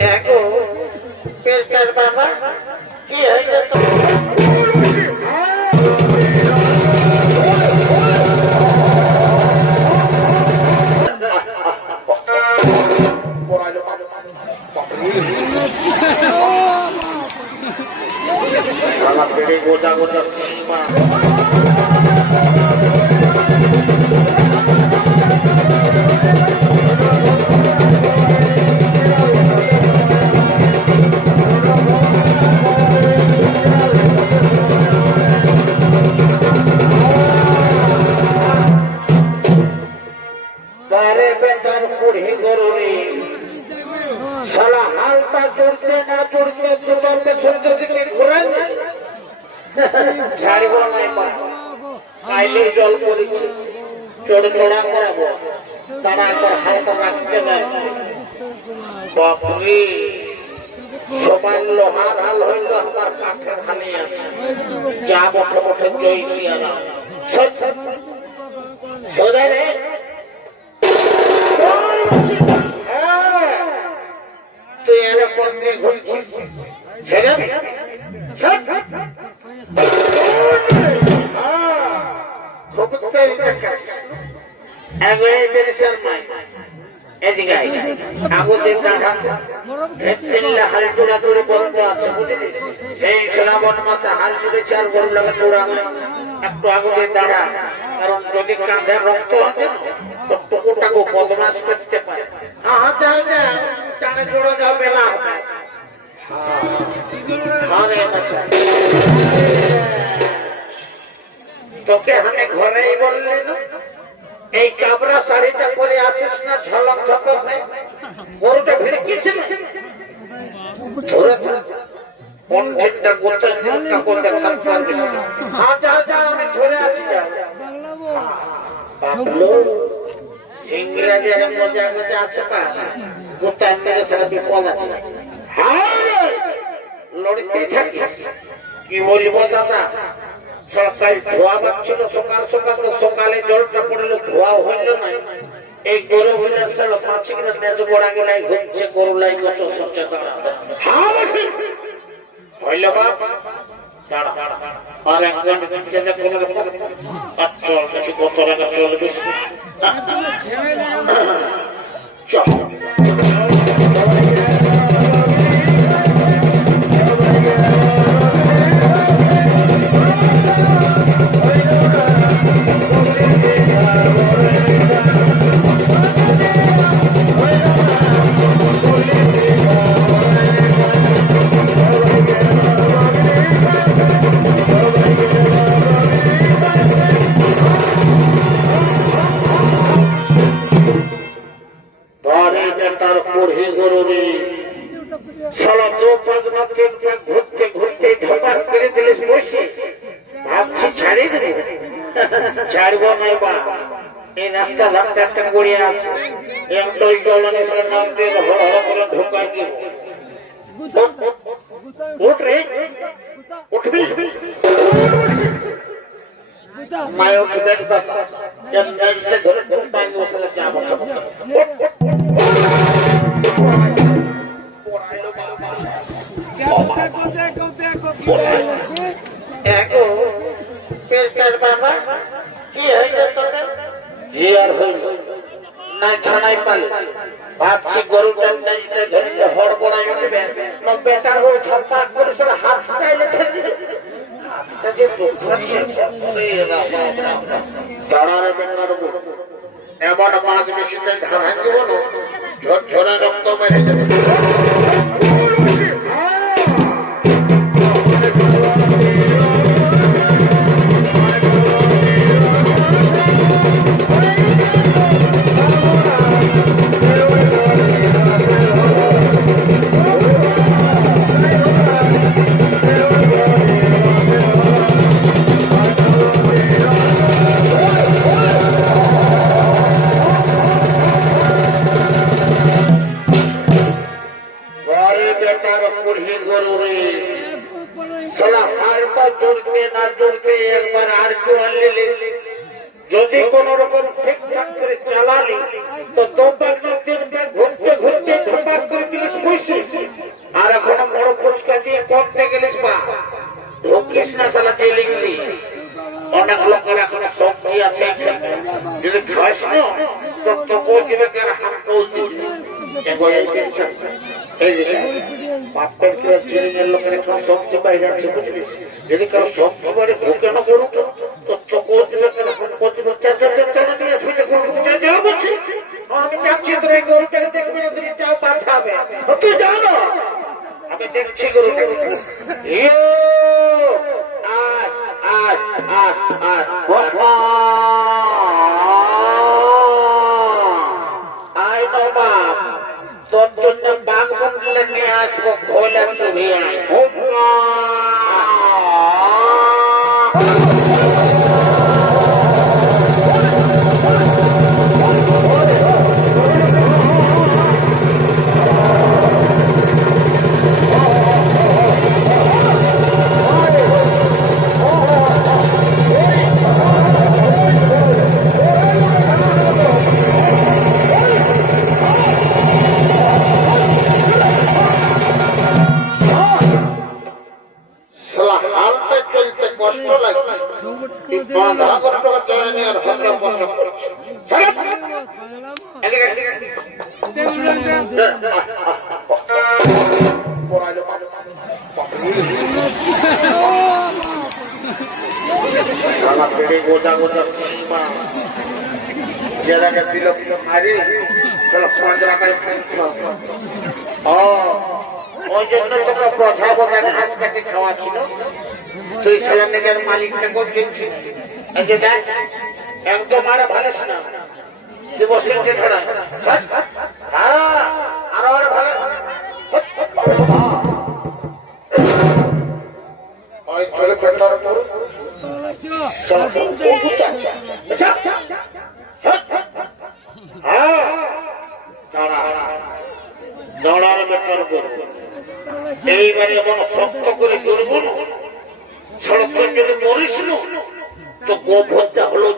দেখো পেস্টার বাবা কি হয়েছে তো গোটা গোটা সিনেমা ছাড়িব নাই পা আইলে জল করেছি চড়ে চড়া করাবো তারা একবার হালকা রাখতে দেয় বাপরে সবাই লোহার হাল হইল আমার কাঠে খালি আছে যা বঠে বঠে জয়সি আনা সোজা রে তুই এরকম নিয়ে ঘুরছিস সেটা সেই শ্রাবণ মাসে হাল জুড়েছে আর গরু লাগে চূড়া একটু আগুনে দাঁড়া কারণ যদি কাঁধে রক্ত আছে টুকুটাকে বদমাস করতে পারে চানে জোড়া যাও বেলা হবে তোকে আমি ঘরেই বললি না এই কাবরা শাড়িটা পরে আসিস না ঝলক ঝপক গরুটা ভিড়ে গিয়েছিল আমি ধরে আছি সিংড়া যে মজা মজা আছে না গোটা মেরে সারা বিপদ আছে লড়তেই থাকিস কি বলবো দাদা সরকারি ধোয়া পাচ্ছিল সকাল সকাল তো সকালে জলটা পড়লো ধোয়া হইল না এই গরু হইলে 5 কিলো তেজ গোড়া গেলাই ঘুরছে গরু লাই কত সচেতন হইল বাপ দাঁড়া আর একজন ছেলে কোন রকম চল কিছু কত টাকা চলবে চল ছাড়ব নাই বা এই রাস্তা ঘাটটা একটা গড়িয়ে আছে একটাই দলের নাম দিয়ে হড় হড় করে ঢোকা দিব উঠ রে উঠবি মায় উঠবে ধরে ধরে বসলে যাবো দেখো পেস্টার বাবা কি হইল তোদের কি আর হইল না ছাড়াই পালে ভাবছি গরুটা ধরলে হড় পড়াই উঠবে বেটার গরু ছটফাট করে সব হাত চাইলে এবার মাঘ মেশিনে ঢাকা দিব না ঝরঝরা রক্ত মেরে যাবে যদি কোন রকম ঠিকঠাক করে চালালি তো 2 ব্যাগ 3 ব্যাগ ঘুরতে ঘুরতে কইছে আর এখন বড় ফুচকা দিয়ে করতে গেলিস বা ঢুকিস না শালা জেলে গেলি অনেক লোকের এখন সবজি আছে যদি খাস না তো তবু দিবে কেন হাত বলতে বাপের কি জেলের লোকের এখন সবজি বাইরে আছে বুঝলিস যদি কারো সবজি বাড়ি ঢুকে না করুক তো তবু দিবে কেন হাত বলতে নিয়ে আসবি যাও বলছি আমি যাচ্ছি তুমি গরুটাকে দেখবে না তুমি যাও পাঠাবে তুই যাও না আমি দেখছি গরুটাকে আয় বাবা তোর জন্য বাঘ বন্ধুলে নিয়ে আসবো খোলা তুমি গোটা গোটা যেটাকে দিল মারি চলো 15 টাকায় ওই জন্য তোকে কথা বলে ঘাস কাটে খাওয়া ছিল তুই ছেলে নিজের মালিককে করছিস একদম আরে ভালো না তুই বসে ধরা আরো আরো ভালো এইবারে এমন শক্ত করে করব সড়ক যদি মরিস তো গোভরটা হলো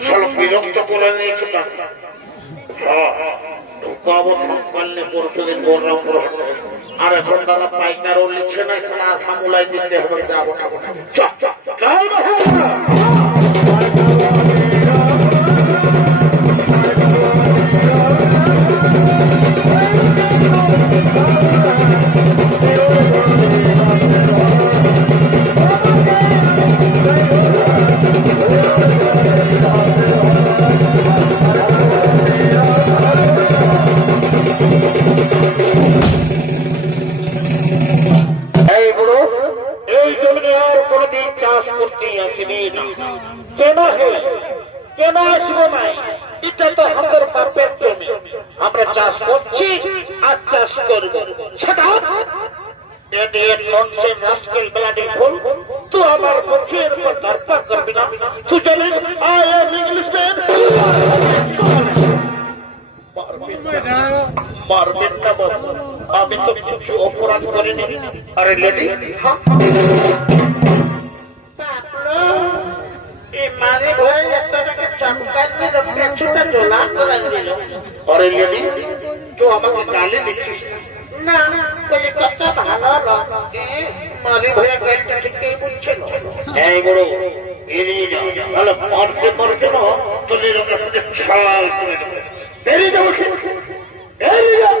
সড়ক বিরক্ত করে নিয়েছে আর এখন দাদা পাইকারও লিখছে না আর সামুলাই দিতে হবে যাবো কেন আসবো নাই এটা তো আমাদের বাপের জমি আমরা চাষ করছি আর চাষ করবো সেটা तू हमारे मुखिया पर दर्पा कर बिना तू चले आई एम इंग्लिश मैन मारपीट ना बस अभी तो कुछ अपराध करे नहीं अरे लेडी मारे भाई के चमका छुटा जोला अरे लेडी तो हमारे गाली दिखिस না কলিকাতা ভালো লাগে মারি ভয়া গাইটা ঠিক বুঝছেন এই বড় এরি ভালো পড়তে পড়তে না তোদের কাছে ছাল করে দেবে এরি যাও এরি যাও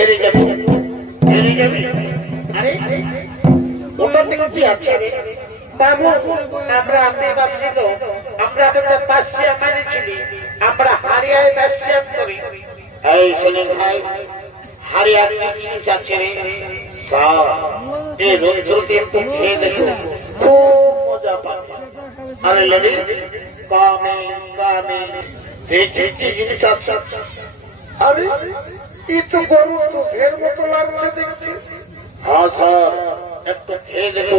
এরি যাও এরি যাবি আরে ওটা থেকে কি আছে রে বাবু আমরা আদিবাসী লোক আমরা তো পাশে আমাদের ছিলি আমরা হারিয়ায় ব্যবসা করি এই শুনেন ভাই হারিয়ার জিনিস আছে রে এই রোদ্রুতে একটু খেয়ে দেখো খুব মজা পাবে আরে লড়ি কামে কামে এই জিনিস আছে আরে এই তো গরু তো ঘের মতো লাগছে দেখছি হ্যাঁ স্যার একটু খেয়ে দেখো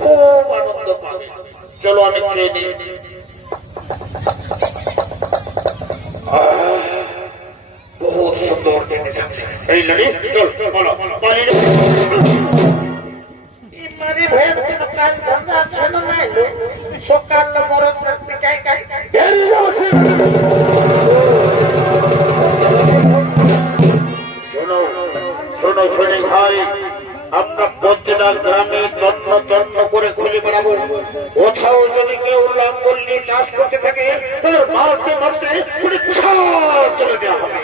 খুব আনন্দ পাবে চলো আমি খেয়ে নিই बहुत सुंदर जिनिस আছে এই লড়ি চল বলো পানি এই মারি ভেদ কোন কাজ ধন্দা আছে না নাইলো সকাল মরদ করতে কাই কাই বের যাও রে ভাই, আমরা প্রতিটা গ্রামে তন্ন তন্ন করে খুঁজে বেড়াবো। কোথাও যদি কেউ লাভ করলে চাষ করতে থাকে, তাহলে মারতে মারতে চলে দেওয়া হবে।